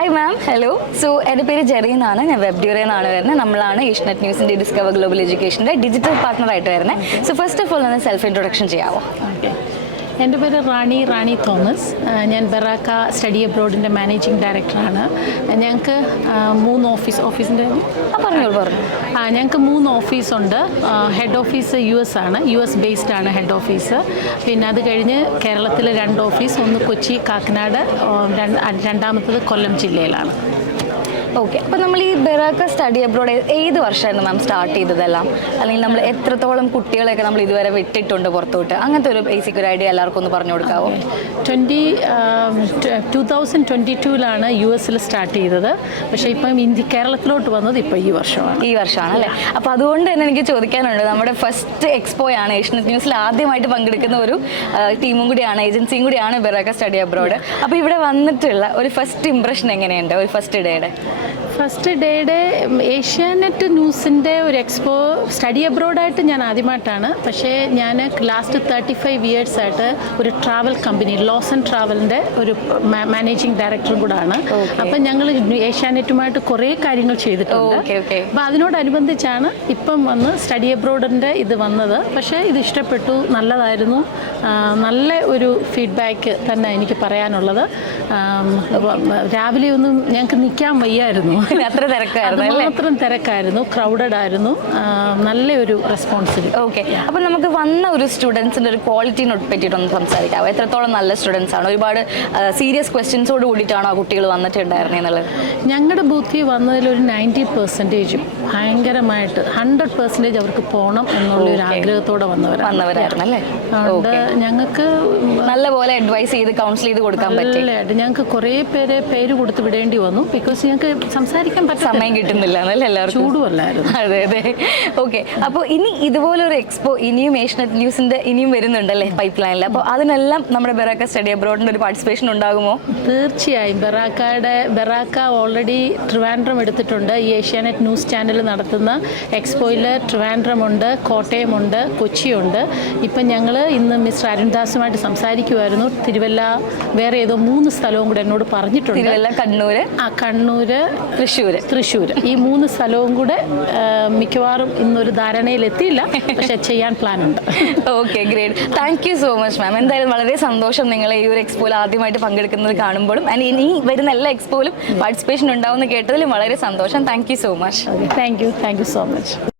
Hi ma'am, hello. So എൻ്റെ പേര് Jerry എന്നാണ്. ഞാൻ വെബ് ഡ്യൂറിൽ നിന്നാണ് വരുന്നത്. നമ്മളാണ് ഏഷ്യനെറ്റ് ന്യൂസിൻ്റെ ഡിസ്കവർ ഗ്ലോബൽ എഡ്യൂക്കേഷൻ്റെ ഡിജിറ്റൽ പാർട്ണറായിട്ട് വരുന്നത്. സോ ഫസ്റ്റ് ഓഫ് ഓൾ ഒന്ന് സെൽഫ് ഇൻട്രൊഡക്ഷൻ ചെയ്യാമോ? ഓക്കെ, എൻ്റെ പേര് റാണി തോമസ്. ഞാൻ ബെറാക്ക സ്റ്റഡി അബ്രോഡിൻ്റെ മാനേജിംഗ് ഡയറക്ടറാണ്. ഞങ്ങൾക്ക് 3 ഓഫീസിൻ്റെ പറഞ്ഞു. ഞങ്ങൾക്ക് 3 ഓഫീസുണ്ട്. ഹെഡ് ഓഫീസ് US ആണ്, US ബേസ്ഡ് ആണ് ഹെഡ് ഓഫീസ്. പിന്നെ അത് കഴിഞ്ഞ് കേരളത്തിൽ 2 ഓഫീസ്, ഒന്ന് കൊച്ചി കാക്കനാട്, രണ്ടാമത്തത് കൊല്ലം ജില്ലയിലാണ്. ഓക്കെ, അപ്പോൾ നമ്മൾ ഈ ബെറാക്ക സ്റ്റഡി അബ്രോഡ് ഏത് വർഷമായിരുന്നു മാം സ്റ്റാർട്ട് ചെയ്തതെല്ലാം? അല്ലെങ്കിൽ നമ്മൾ എത്രത്തോളം കുട്ടികളെയൊക്കെ നമ്മൾ ഇതുവരെ വിട്ടിട്ടുണ്ട് പുറത്തോട്ട്? അങ്ങനത്തെ ഒരു ബേസിക് ഒരു ഐഡിയ എല്ലാവർക്കും ഒന്ന് പറഞ്ഞു കൊടുക്കാവോ? 2022 US സ്റ്റാർട്ട് ചെയ്തത്. പക്ഷേ ഇപ്പം കേരളത്തിലോട്ട് വന്നത് ഇപ്പോൾ ഈ വർഷമാണ് അല്ലേ? അപ്പോൾ അതുകൊണ്ട് തന്നെ എനിക്ക് ചോദിക്കാനുണ്ട്, നമ്മുടെ ഫസ്റ്റ് എക്സ്പോയാണ് ഏഷ്യനെറ്റ് ന്യൂസിൽ ആദ്യമായിട്ട് പങ്കെടുക്കുന്ന ഒരു ടീമും കൂടിയാണ്, ഏജൻസിയും കൂടിയാണ് ബെറാക്ക സ്റ്റഡി അബ്രോഡ്. അപ്പോൾ ഇവിടെ വന്നിട്ടുള്ള ഒരു ഫസ്റ്റ് ഇംപ്രഷൻ എങ്ങനെയുണ്ട് ഒരു ഫസ്റ്റ് ഡേയുടെ? ഏഷ്യാനെറ്റ് ന്യൂസിൻ്റെ ഒരു എക്സ്പോ സ്റ്റഡി അബ്രോഡായിട്ട് ഞാൻ ആദ്യമായിട്ടാണ്. പക്ഷേ ഞാൻ ലാസ്റ്റ് 35 ഇയേഴ്സായിട്ട് ഒരു ട്രാവൽ കമ്പനി ലോസ് ആൻഡ് ട്രാവലിൻ്റെ ഒരു മാനേജിങ് ഡയറക്ടറും കൂടാണ്. അപ്പം ഞങ്ങൾ ഏഷ്യാനെറ്റുമായിട്ട് കുറേ കാര്യങ്ങൾ ചെയ്തിട്ടുണ്ട്. അപ്പോൾ അതിനോടനുബന്ധിച്ചാണ് ഇപ്പം വന്ന് സ്റ്റഡി അബ്രോഡിൻ്റെ ഇത് വന്നത്. പക്ഷേ ഇത് ഇഷ്ടപ്പെട്ടു, നല്ലതായിരുന്നു. നല്ല ഒരു ഫീഡ്ബാക്ക് തന്നെ എനിക്ക് പറയാനുള്ളത്. രാവിലെ ഒന്നും ഞങ്ങൾക്ക് നിൽക്കാൻ വയ്യായിരുന്നു, അത്രയും തിരക്കായിരുന്നു, ക്രൗഡഡ് ആയിരുന്നു. നല്ലൊരു റെസ്പോൺസിബിലിറ്റി. ഓക്കെ, അപ്പോൾ നമുക്ക് വന്ന ഒരു സ്റ്റുഡൻസിൻ്റെ ഒരു ക്വാളിറ്റിനെ പറ്റിയിട്ടൊന്ന് സംസാരിക്കാം. എത്രത്തോളം നല്ല സ്റ്റുഡൻസ് ആണ്? ഒരുപാട് സീരിയസ് ക്വസ്റ്റ്യൻസോട് കൂടിയിട്ടാണോ കുട്ടികൾ വന്നിട്ടുണ്ടായിരുന്നത്? ഞങ്ങളുടെ ബൂത്തിൽ വന്നതിലൊരു 90% ഭയങ്കരമായിട്ട് 100% അവർക്ക് പോകണം എന്നുള്ളൊരു ആഗ്രഹത്തോടെ വന്നവരായിരുന്നു അല്ലേ? അതുകൊണ്ട് ഞങ്ങൾക്ക് നല്ലപോലെ അഡ്വൈസ് ചെയ്ത് കൗൺസിൽ ചെയ്ത് കൊടുക്കാൻ പറ്റും. ഞങ്ങൾക്ക് കുറേ പേര് കൊടുത്ത് വിടേണ്ടി വന്നു. ബിക്കോസ് ഞങ്ങൾക്ക് സംസാരിക്കാൻ സമയം കിട്ടുന്നില്ല എന്നല്ലേ? എല്ലാവർക്കും ചൂടുമല്ലായിരുന്നു. അതെ. ഓക്കെ, അപ്പോൾ ഇനി ഇതുപോലെ ഒരു എക്സ്പോ ഇനിയും ഏഷ്യനെറ്റ് ന്യൂസിൻ്റെ ഇനിയും വരുന്നുണ്ടല്ലേ പൈപ്പ് ലൈനിൽ? അപ്പോൾ അതിനെല്ലാം നമ്മുടെ ബെറാക്ക സ്റ്റഡി അബ്രോഡിൻ്റെ ഒരു പാർട്ടിസിപ്പേഷൻ ഉണ്ടാകുമോ? തീർച്ചയായും. ബെറാക്ക ഓൾറെഡി ട്രിവാൻഡ്രം എടുത്തിട്ടുണ്ട്. ഈ ഏഷ്യാനെറ്റ് ന്യൂസ് ചാനൽ നടത്തുന്ന എക്സ്പോയിൽ ട്രിവാൻഡ്രമുണ്ട്, കോട്ടയമുണ്ട്, കൊച്ചിയുണ്ട്. ഇപ്പം ഞങ്ങൾ ഇന്ന് മിസ്റ്റർ അരുൺദാസുമായിട്ട് സംസാരിക്കുമായിരുന്നു. തിരുവല്ല, വേറെ ഏതോ 3 സ്ഥലവും കൂടെ എന്നോട് പറഞ്ഞിട്ടുണ്ട്. തിരുവല്ല, കണ്ണൂർ, തൃശ്ശൂർ ഈ 3 സ്ഥലവും കൂടെ മിക്കവാറും ഇന്നൊരു ധാരണയിലെത്തിയില്ല, പക്ഷെ ചെയ്യാൻ പ്ലാൻ ഉണ്ട്. Okay, great. Thank you so much ma'am. എന്തായാലും വളരെ സന്തോഷം നിങ്ങൾ ഈ ഒരു എക്സ്പോയിൽ ആദ്യമായിട്ട് പങ്കെടുക്കുന്നത് കാണുമ്പോഴും. ഇനി വരുന്ന എല്ലാ എക്സ്പോയിലും പാർട്ടിസിപ്പേഷൻ ഉണ്ടാവുമെന്ന് കേട്ടതിലും വളരെ സന്തോഷം. Thank you so much. Thank you so much.